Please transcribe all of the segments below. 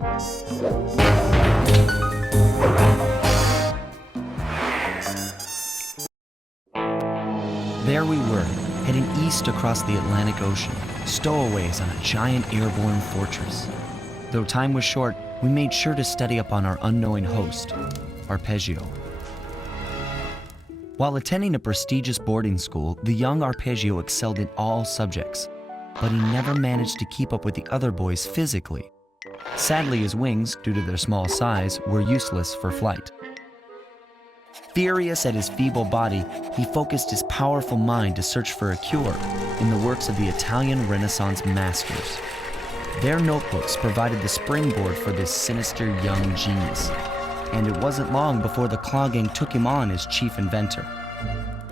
There we were, heading east across the Atlantic Ocean, stowaways on a giant airborne fortress. Though time was short, we made sure to study up on our unknowing host, Arpeggio. While attending a prestigious boarding school, the young Arpeggio excelled in all subjects, but he never managed to keep up with the other boys physically. Sadly, his wings, due to their small size, were useless for flight. Furious at his feeble body, he focused his powerful mind to search for a cure in the works of the Italian Renaissance masters. Their notebooks provided the springboard for this sinister young genius, and it wasn't long before the Claw Gang took him on as chief inventor.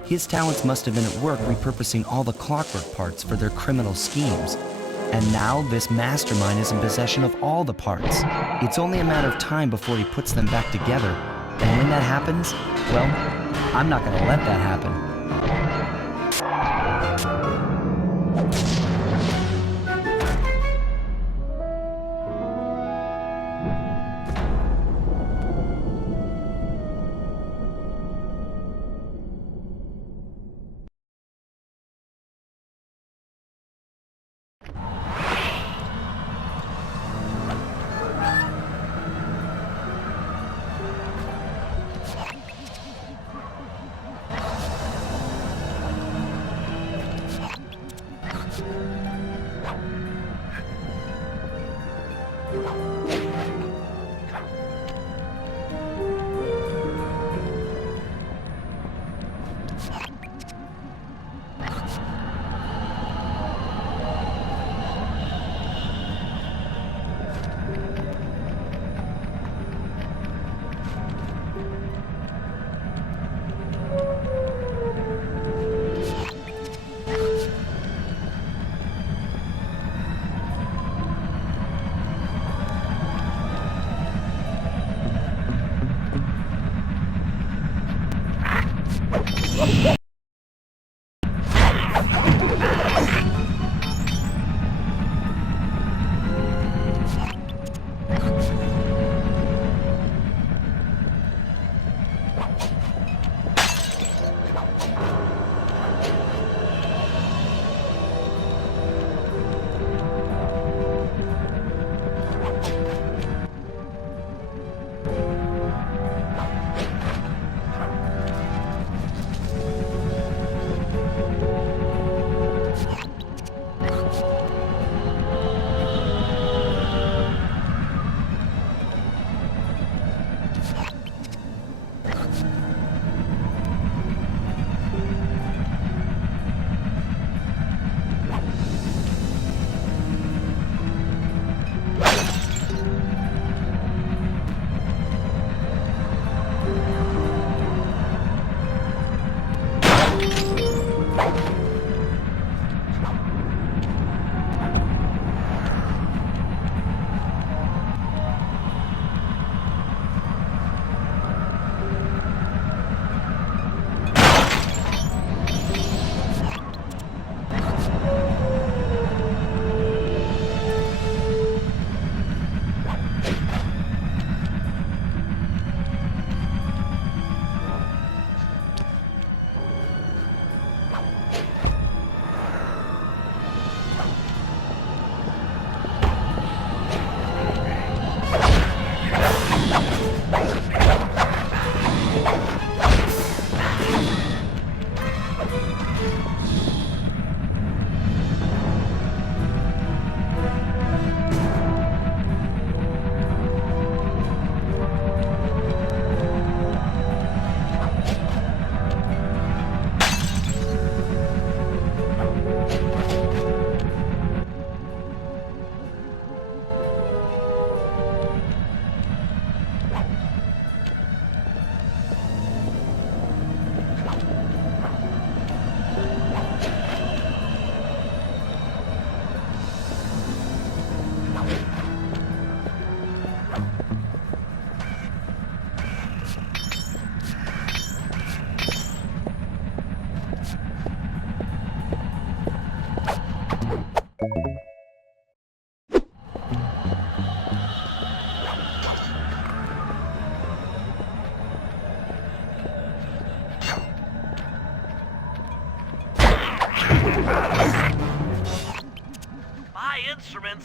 His talents must have been at work repurposing all the clockwork parts for their criminal schemes, and now this mastermind is in possession of all the parts. It's only a matter of time before he puts them back together. And when that happens, well, I'm not gonna let that happen.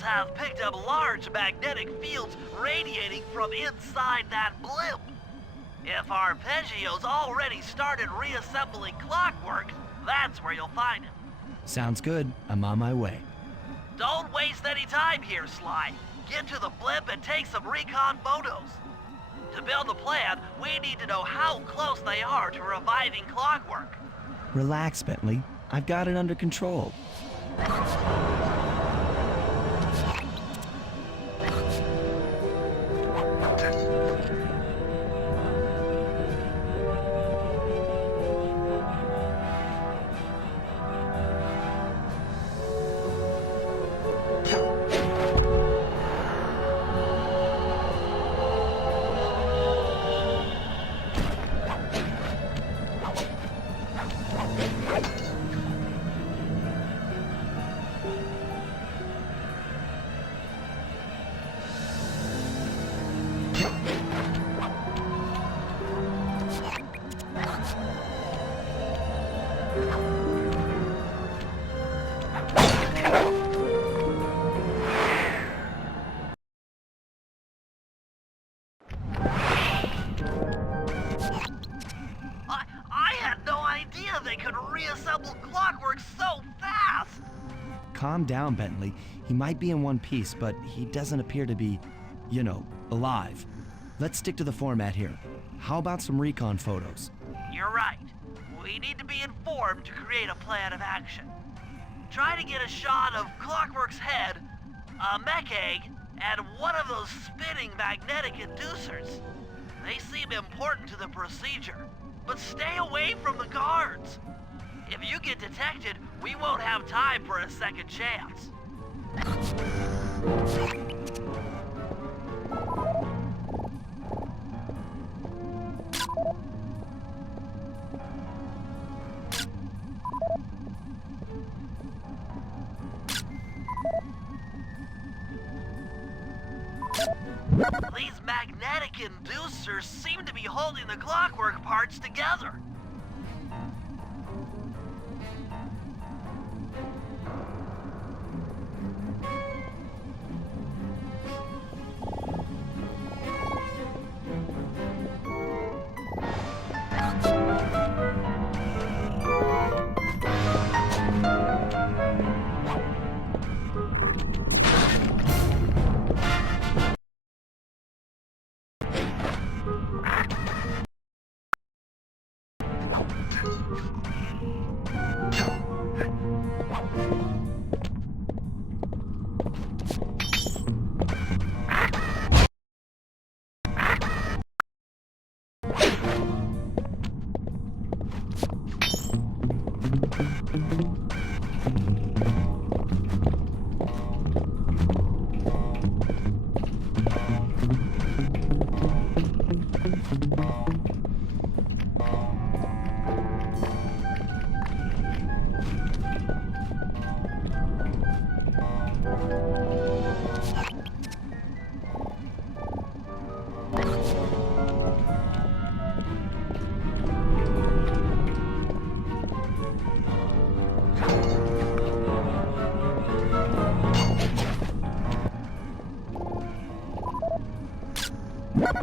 have picked up large magnetic fields radiating from inside that blimp. If Arpeggio's already started reassembling clockwork, that's where you'll find him. Sounds good. I'm on my way. Don't waste any time here, Sly. Get to the blimp and take some recon photos. To build a plan, we need to know how close they are to reviving clockwork. Relax, Bentley. I've got it under control. I had no idea they could reassemble clockwork so fast! Calm down, Bentley. He might be in one piece, but he doesn't appear to be, alive. Let's stick to the format here. How about some recon photos? You're right. We need to be informed to create a plan of action. Try to get a shot of Clockwork's head, a mech egg, and one of those spinning magnetic inducers. They seem important to the procedure, but stay away from the guards. If you get detected, we won't have time for a second chance. These magnetic inducers seem to be holding the clockwork parts together.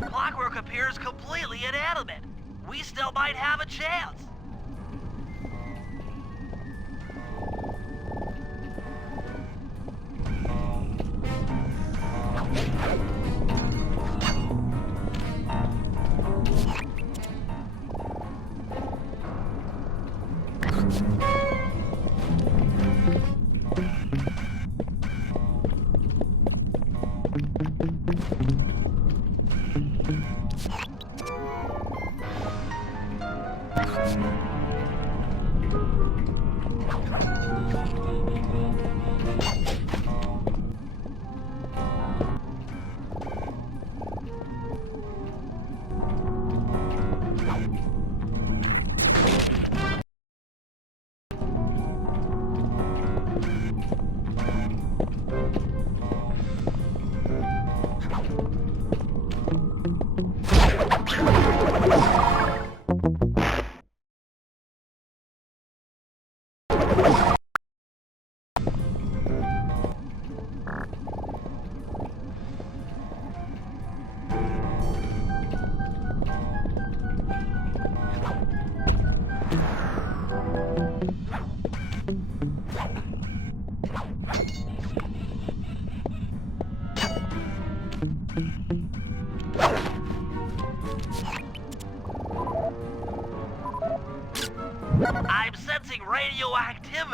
Clockwork appears completely inanimate. We still might have a chance.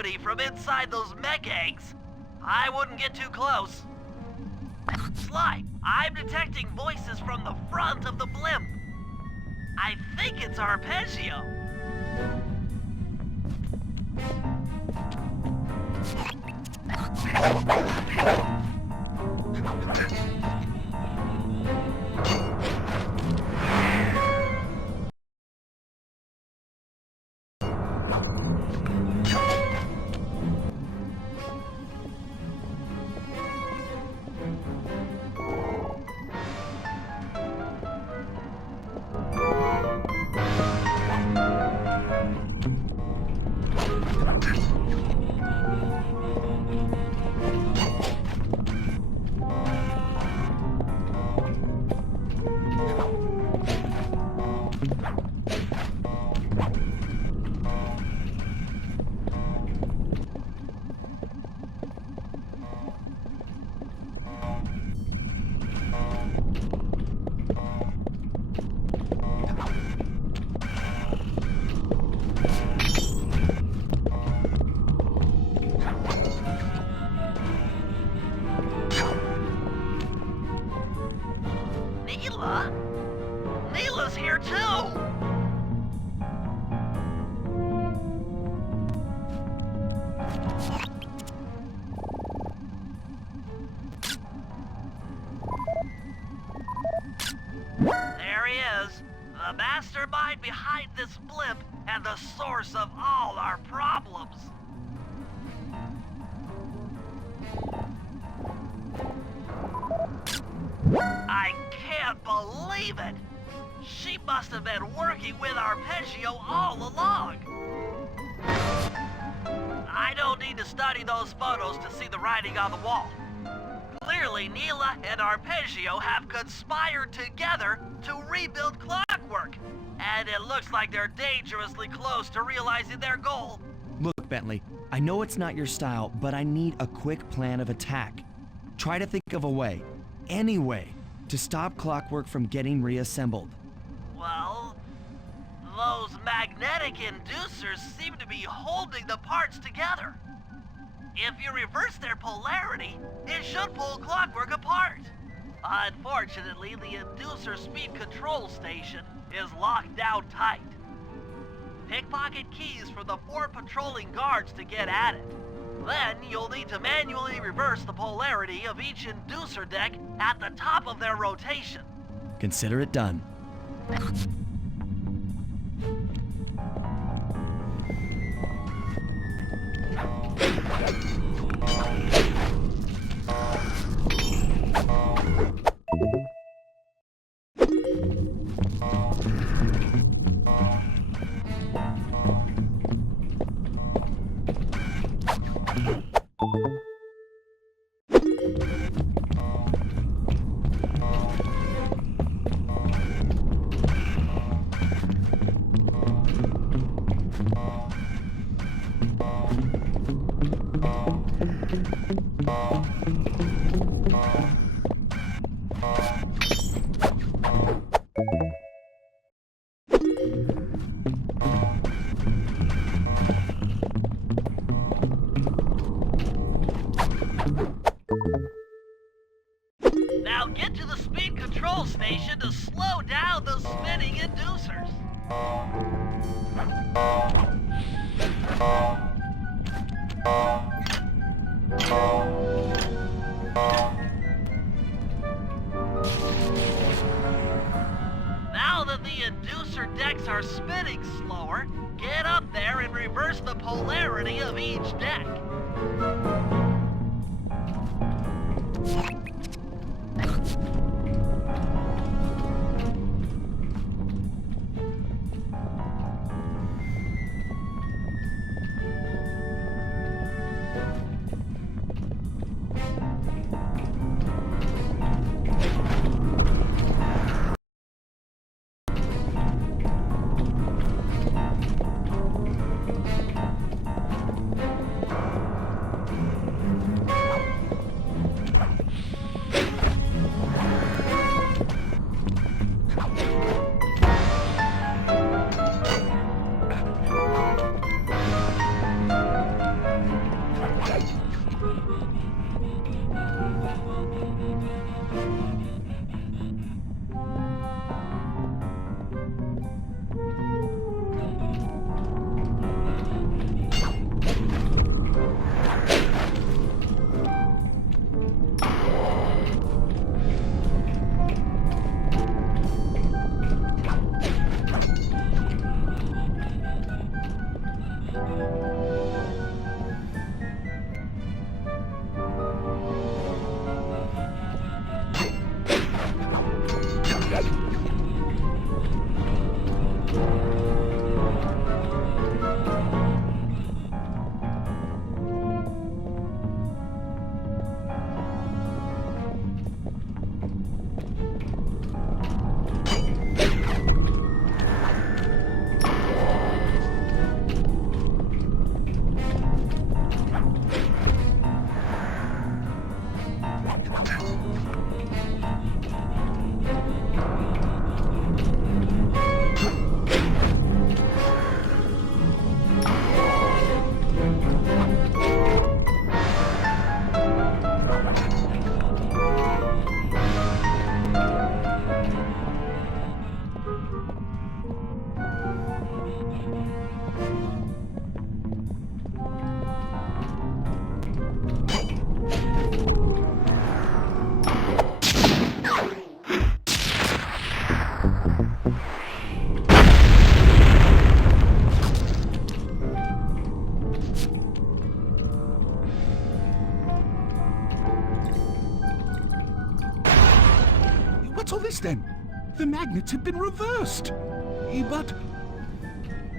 activity from inside those mech eggs. I wouldn't get too close. Sly, I'm detecting voices from the front of the blimp. I think it's Arpeggio. Neela's here too! There he is, the mastermind behind this blimp and the source of all our problems. I can't believe it! She must have been working with Arpeggio all along! I don't need to study those photos to see the writing on the wall. Clearly, Neela and Arpeggio have conspired together to rebuild Clockwork, and it looks like they're dangerously close to realizing their goal. Look, Bentley, I know it's not your style, but I need a quick plan of attack. Try to think of a way, any way, to stop Clockwork from getting reassembled. Well, those magnetic inducers seem to be holding the parts together. If you reverse their polarity, it should pull Clockwork apart. Unfortunately, the inducer speed control station is locked down tight. Pickpocket keys for the 4 patrolling guards to get at it. Then you'll need to manually reverse the polarity of each inducer deck at the top of their rotation. Consider it done. Now get to the speed control station to slow down those spinning inducers. Now that the inducer decks are spinning slower, get up there and reverse the polarity of each deck. What's all this then? The magnets have been reversed. But...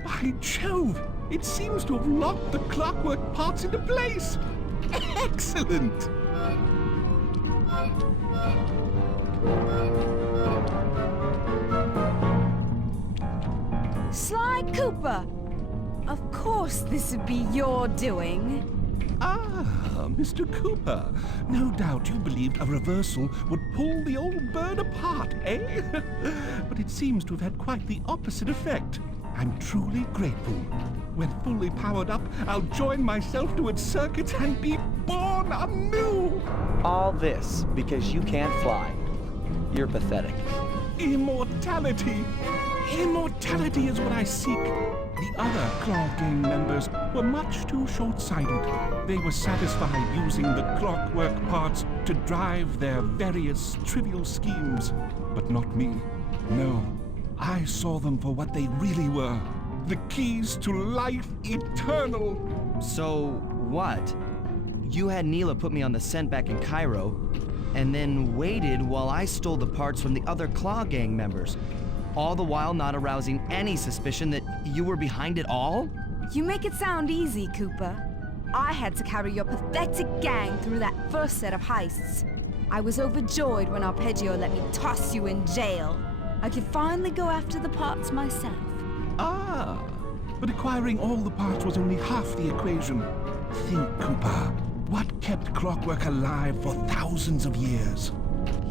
by Jove! It seems to have locked the clockwork parts into place! Excellent! Sly Cooper! Of course this would be your doing. Ah, Mr. Cooper. No doubt you believed a reversal would pull the old bird apart, eh? But it seems to have had quite the opposite effect. I'm truly grateful. When fully powered up, I'll join myself to its circuits and be born anew! All this because you can't fly. You're pathetic. Immortality! Immortality is what I seek. The other Claw Gang members were much too short-sighted. They were satisfied using the clockwork parts to drive their various trivial schemes. But not me. No. I saw them for what they really were. The keys to life eternal. So, what? You had Neela put me on the scent back in Cairo, and then waited while I stole the parts from the other Claw Gang members, all the while not arousing any suspicion that you were behind it all? You make it sound easy, Cooper. I had to carry your pathetic gang through that first set of heists. I was overjoyed when Arpeggio let me toss you in jail. I could finally go after the parts myself. Ah, but acquiring all the parts was only half the equation. Think, Cooper. What kept clockwork alive for thousands of years?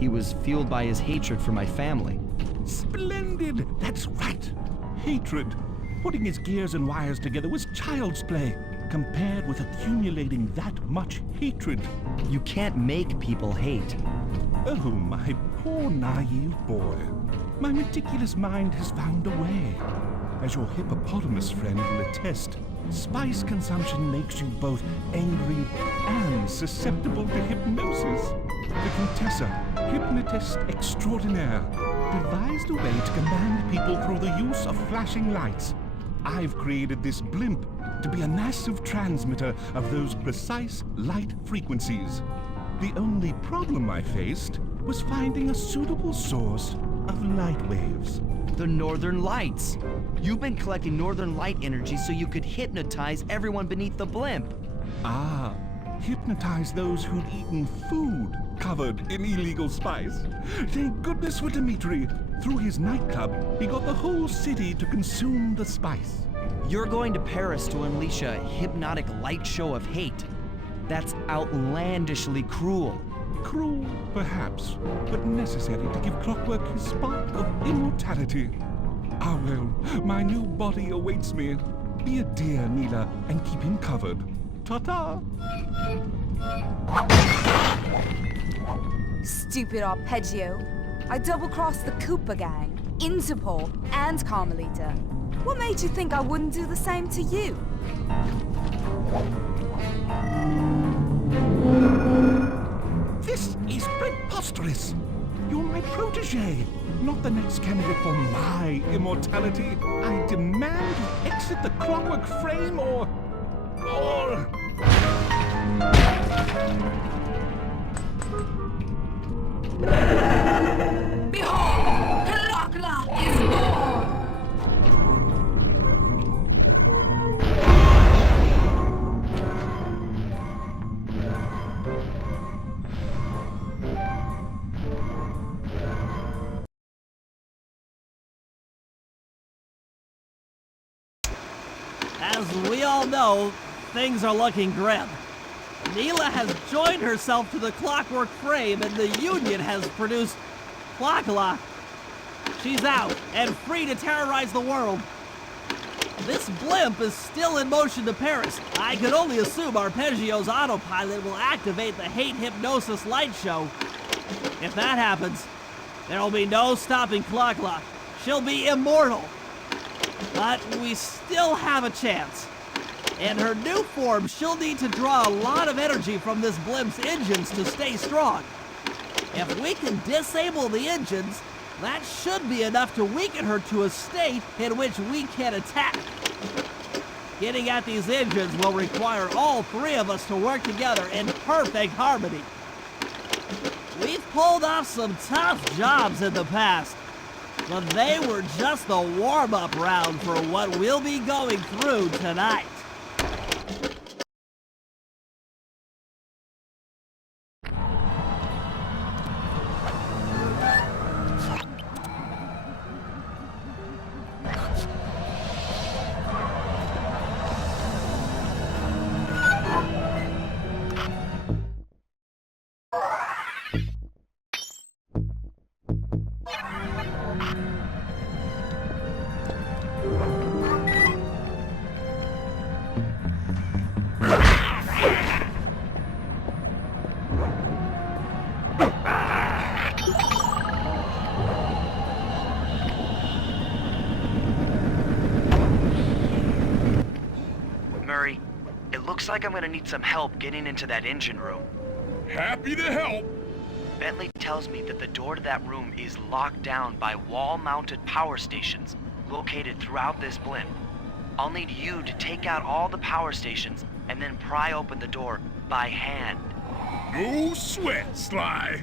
He was fueled by his hatred for my family. Splendid! That's right! Hatred. Putting his gears and wires together was child's play, compared with accumulating that much hatred. You can't make people hate. Oh, my poor naive boy. My meticulous mind has found a way. As your hippopotamus friend will attest, spice consumption makes you both angry and susceptible to hypnosis. The Contessa, hypnotist extraordinaire, devised a way to command people through the use of flashing lights. I've created this blimp to be a massive transmitter of those precise light frequencies. The only problem I faced was finding a suitable source of light waves. The Northern Lights. You've been collecting Northern Light energy so you could hypnotize everyone beneath the blimp. Ah, hypnotize those who'd eaten food covered in illegal spice. Thank goodness for Dmitri. Through his nightclub, he got the whole city to consume the spice. You're going to Paris to unleash a hypnotic light show of hate. That's outlandishly cruel. Cruel, perhaps, but necessary to give clockwork his spark of immortality. Ah well, my new body awaits me. Be a dear, Neela, and keep him covered. Ta-ta! Stupid Arpeggio. I double-crossed the Cooper gang, Interpol, and Carmelita. What made you think I wouldn't do the same to you? This is preposterous! You're my protege, not the next candidate for my immortality. I demand you exit the clockwork frame or... Behold! Kalakla is born! As we all know, things are looking grim. Neela has joined herself to the clockwork frame and the Union has produced Clockla. She's out and free to terrorize the world. This blimp is still in motion to Paris. I could only assume Arpeggio's autopilot will activate the hate hypnosis light show. If that happens, there'll be no stopping Clockla. She'll be immortal. But we still have a chance. In her new form, she'll need to draw a lot of energy from this blimp's engines to stay strong. If we can disable the engines, that should be enough to weaken her to a state in which we can attack. Getting at these engines will require all three of us to work together in perfect harmony. We've pulled off some tough jobs in the past, but they were just the warm-up round for what we'll be going through tonight. Murray, it looks like I'm gonna need some help getting into that engine room. Happy to help. Bentley tells me that the door to that room is locked down by wall-mounted power stations located throughout this blimp. I'll need you to take out all the power stations and then pry open the door by hand. No sweat, Sly.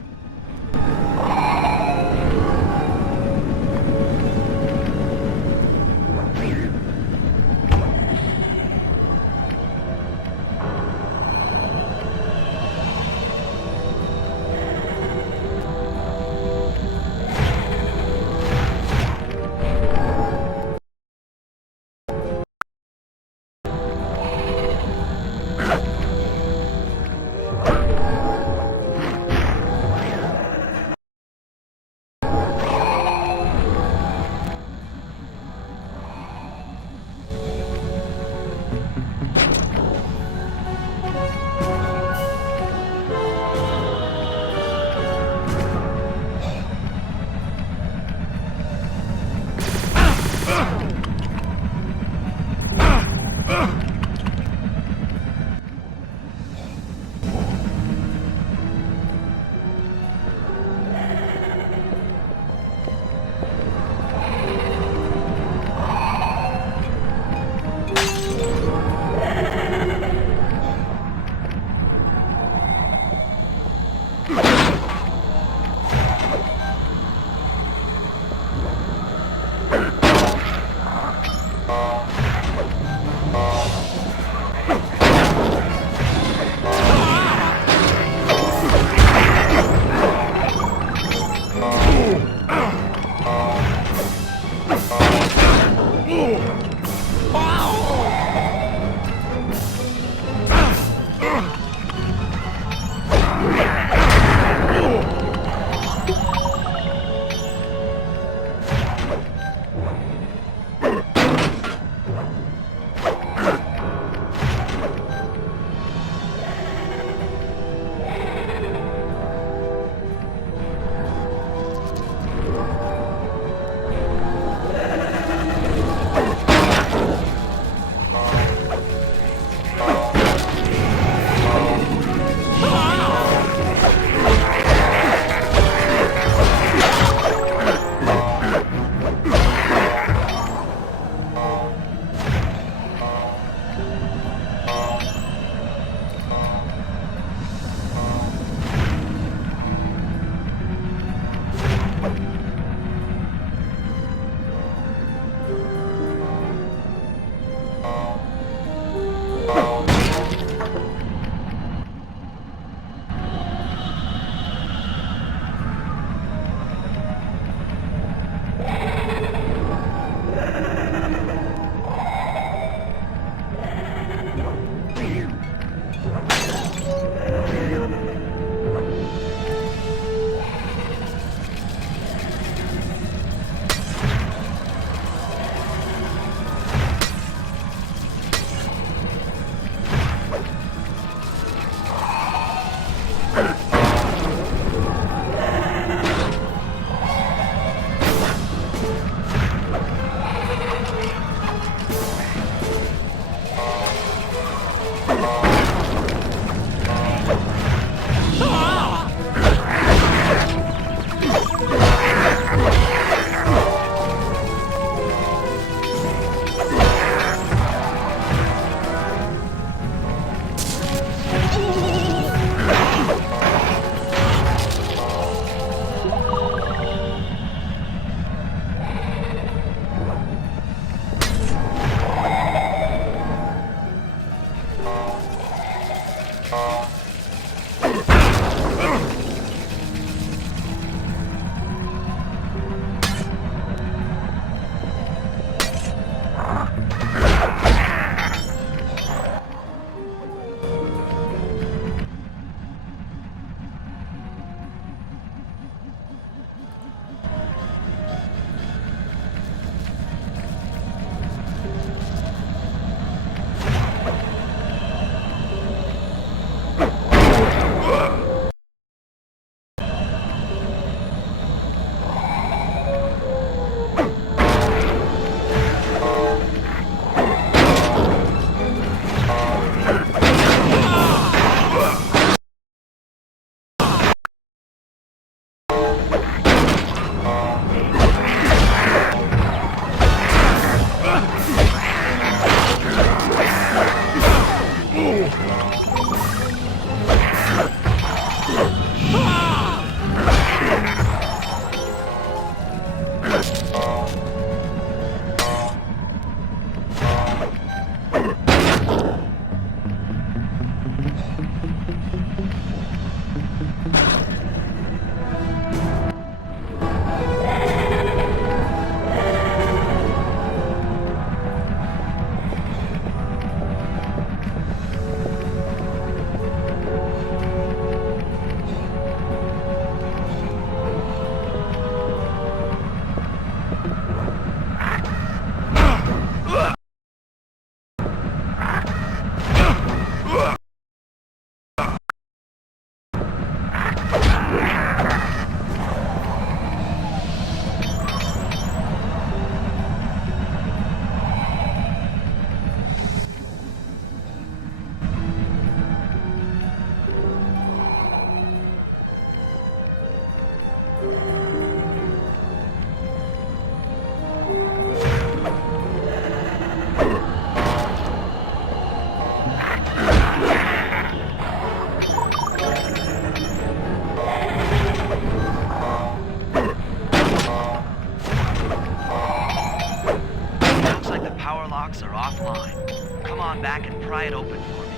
on back and pry it open for me.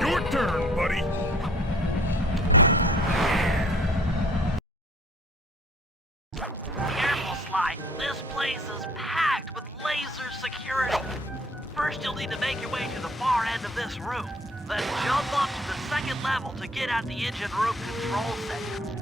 Your turn, buddy. Careful, Sly. This place is packed with laser security. First, you'll need to make your way to the far end of this room. Then jump up to the second level to get at the engine room control center.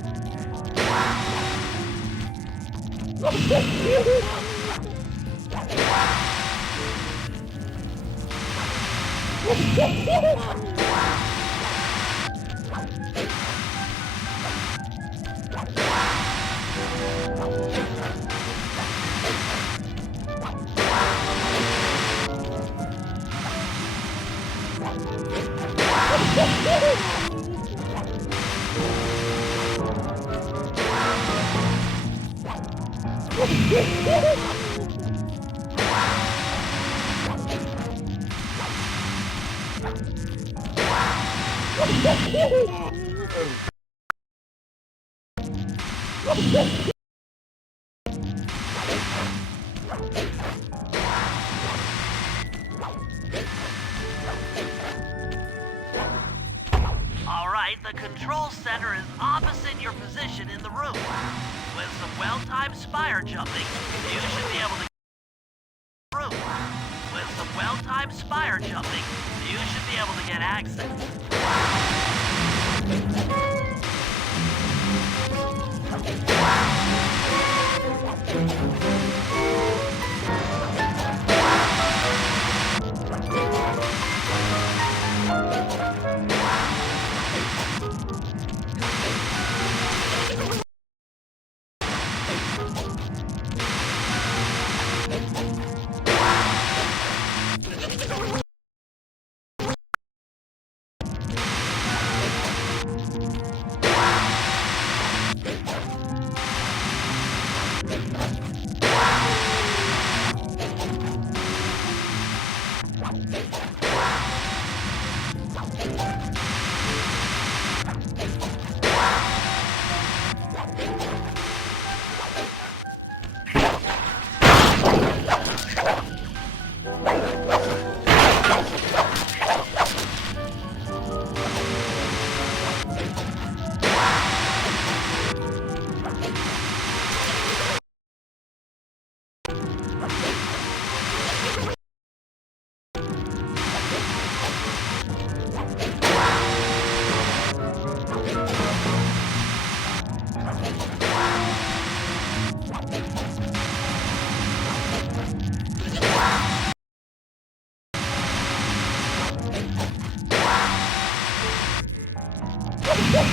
Alright, the control center is opposite your position in the room. With some well-timed spire jumping, you should be able to get access.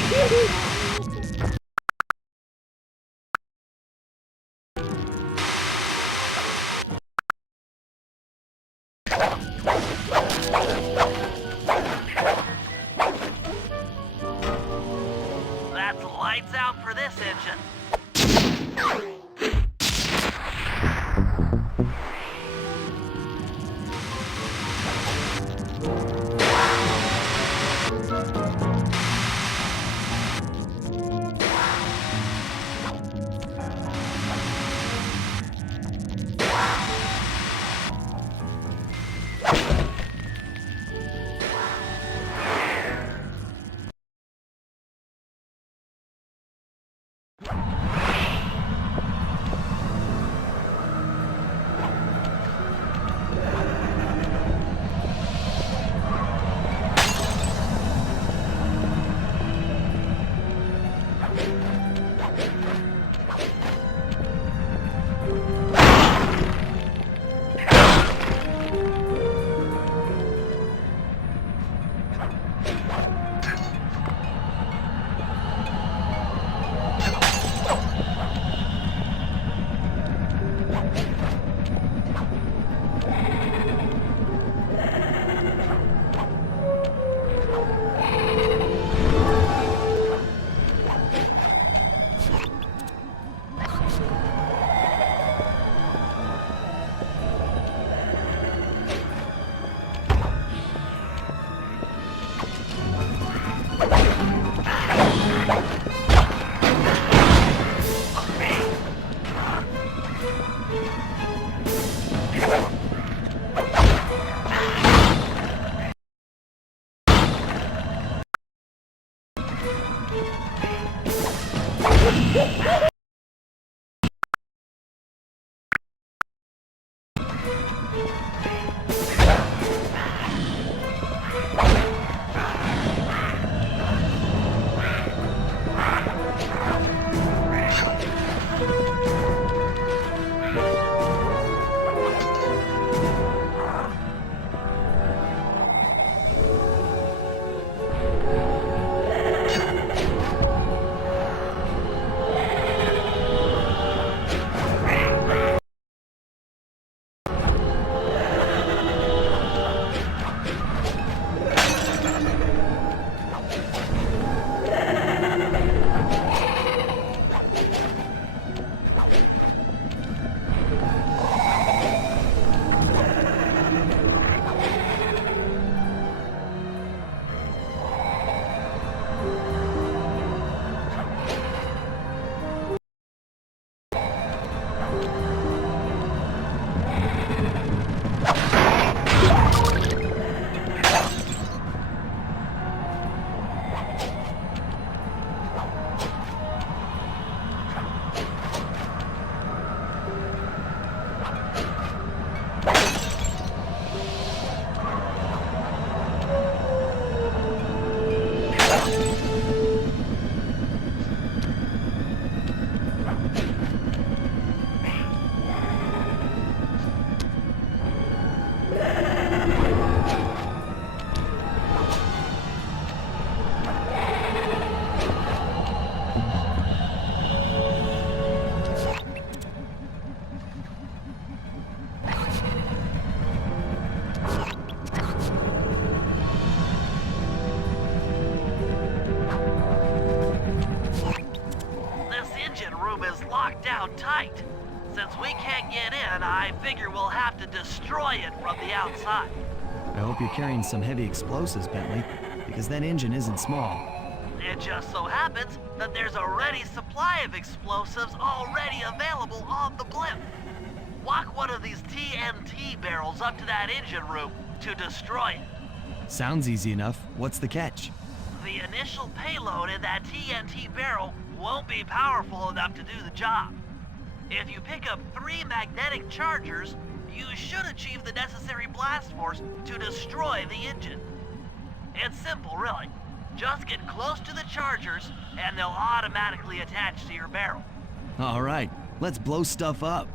That's lights out for this engine. tight. Since we can't get in, I figure we'll have to destroy it from the outside. I hope you're carrying some heavy explosives, Bentley, because that engine isn't small. It just so happens that there's a ready supply of explosives already available on the blimp. Walk one of these TNT barrels up to that engine room to destroy it. Sounds easy enough. What's the catch? The initial payload in that TNT barrel won't be powerful enough to do the job. If you pick up 3 magnetic chargers, you should achieve the necessary blast force to destroy the engine. It's simple, really. Just get close to the chargers, and they'll automatically attach to your barrel. All right, let's blow stuff up.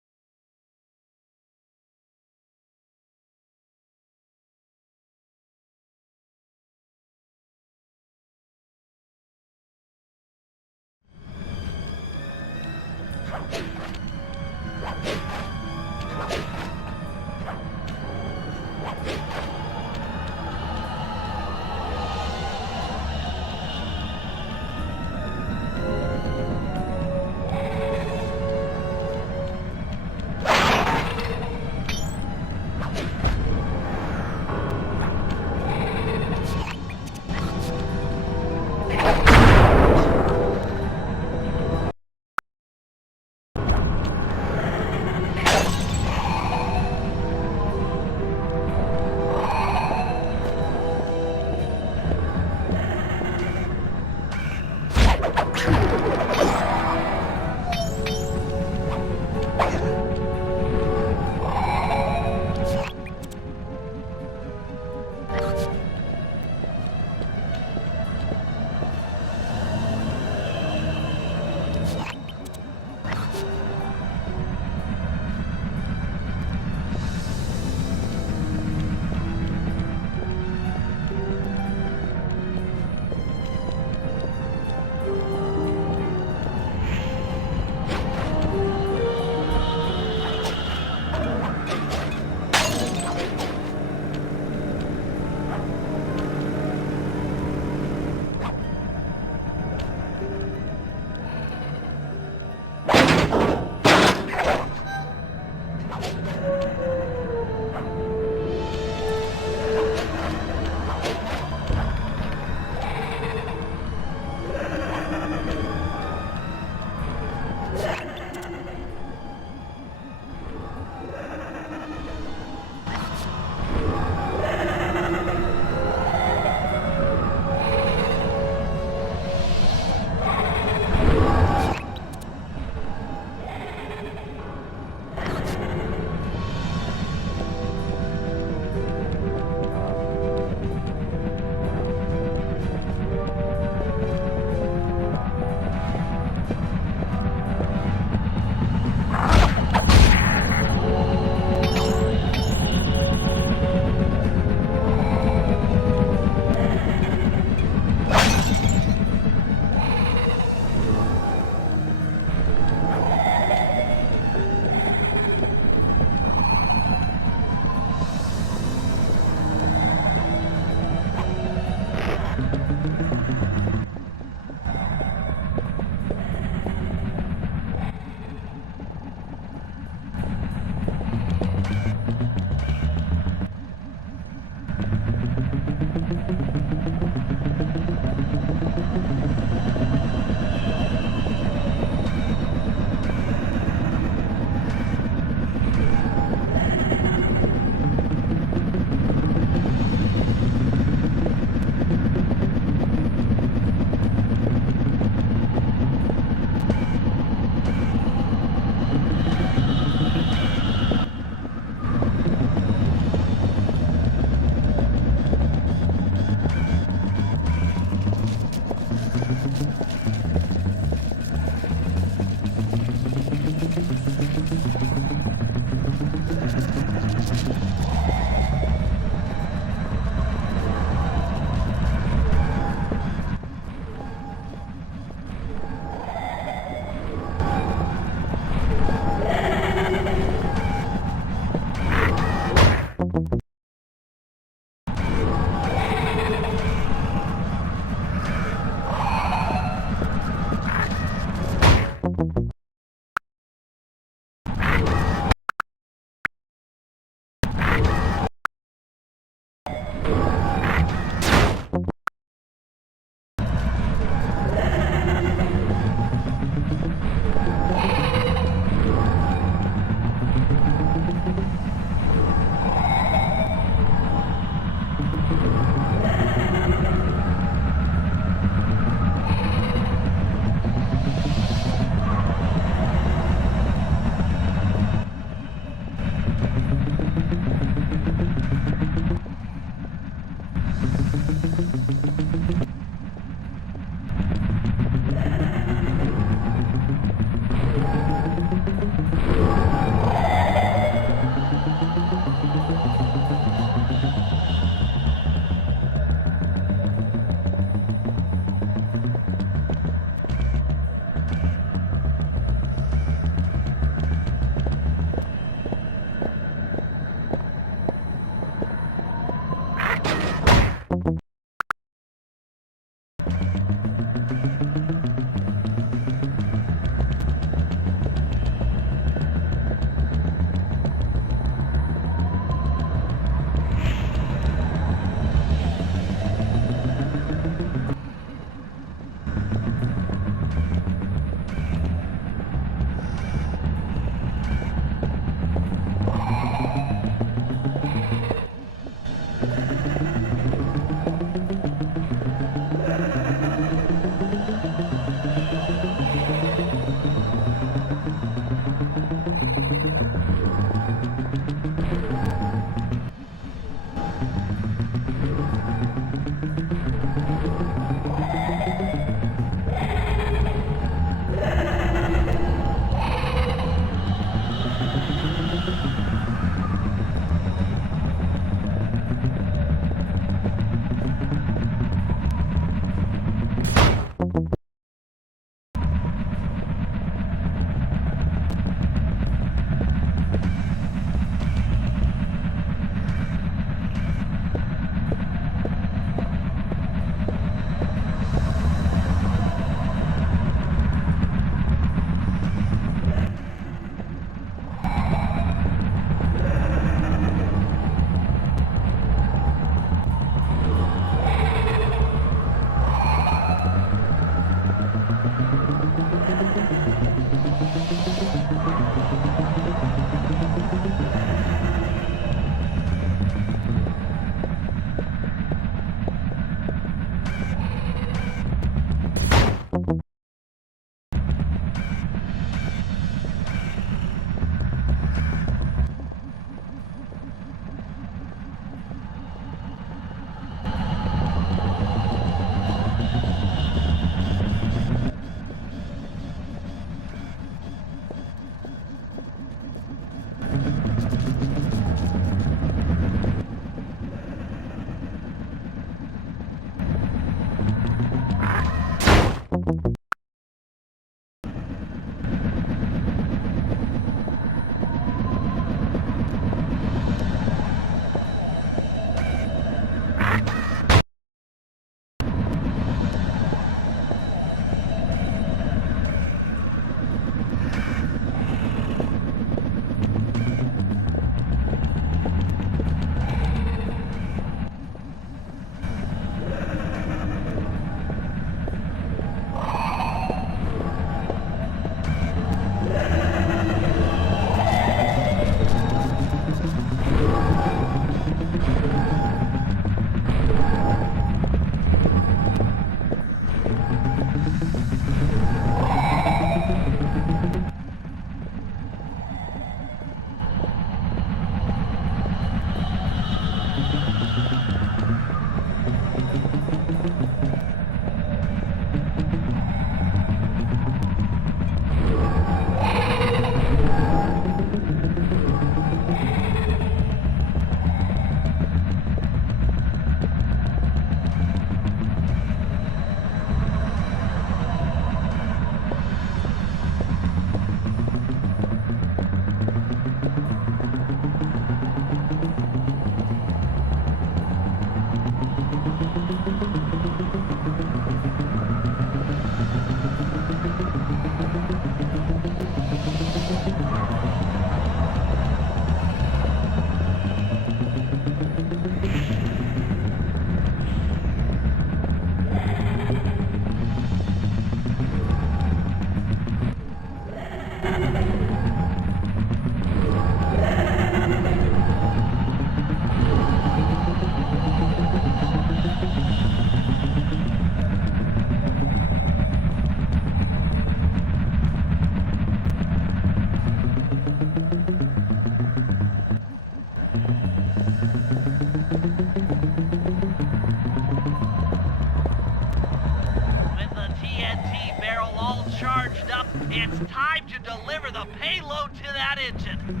deliver the payload to that engine.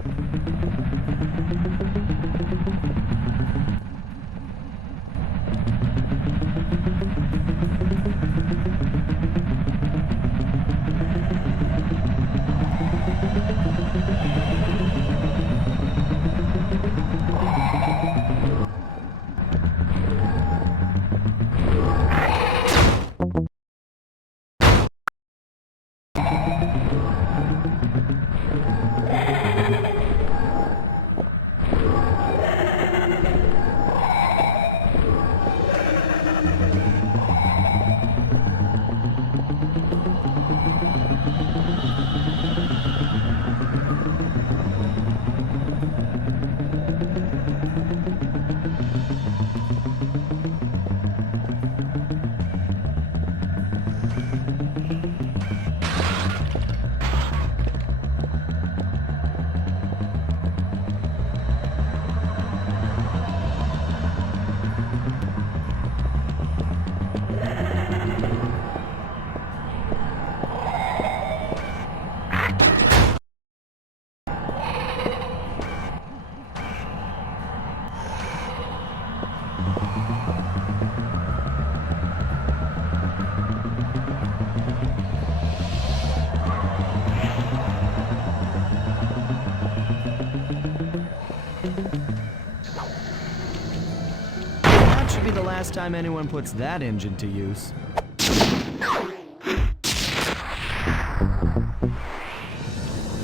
That should be the last time anyone puts that engine to use.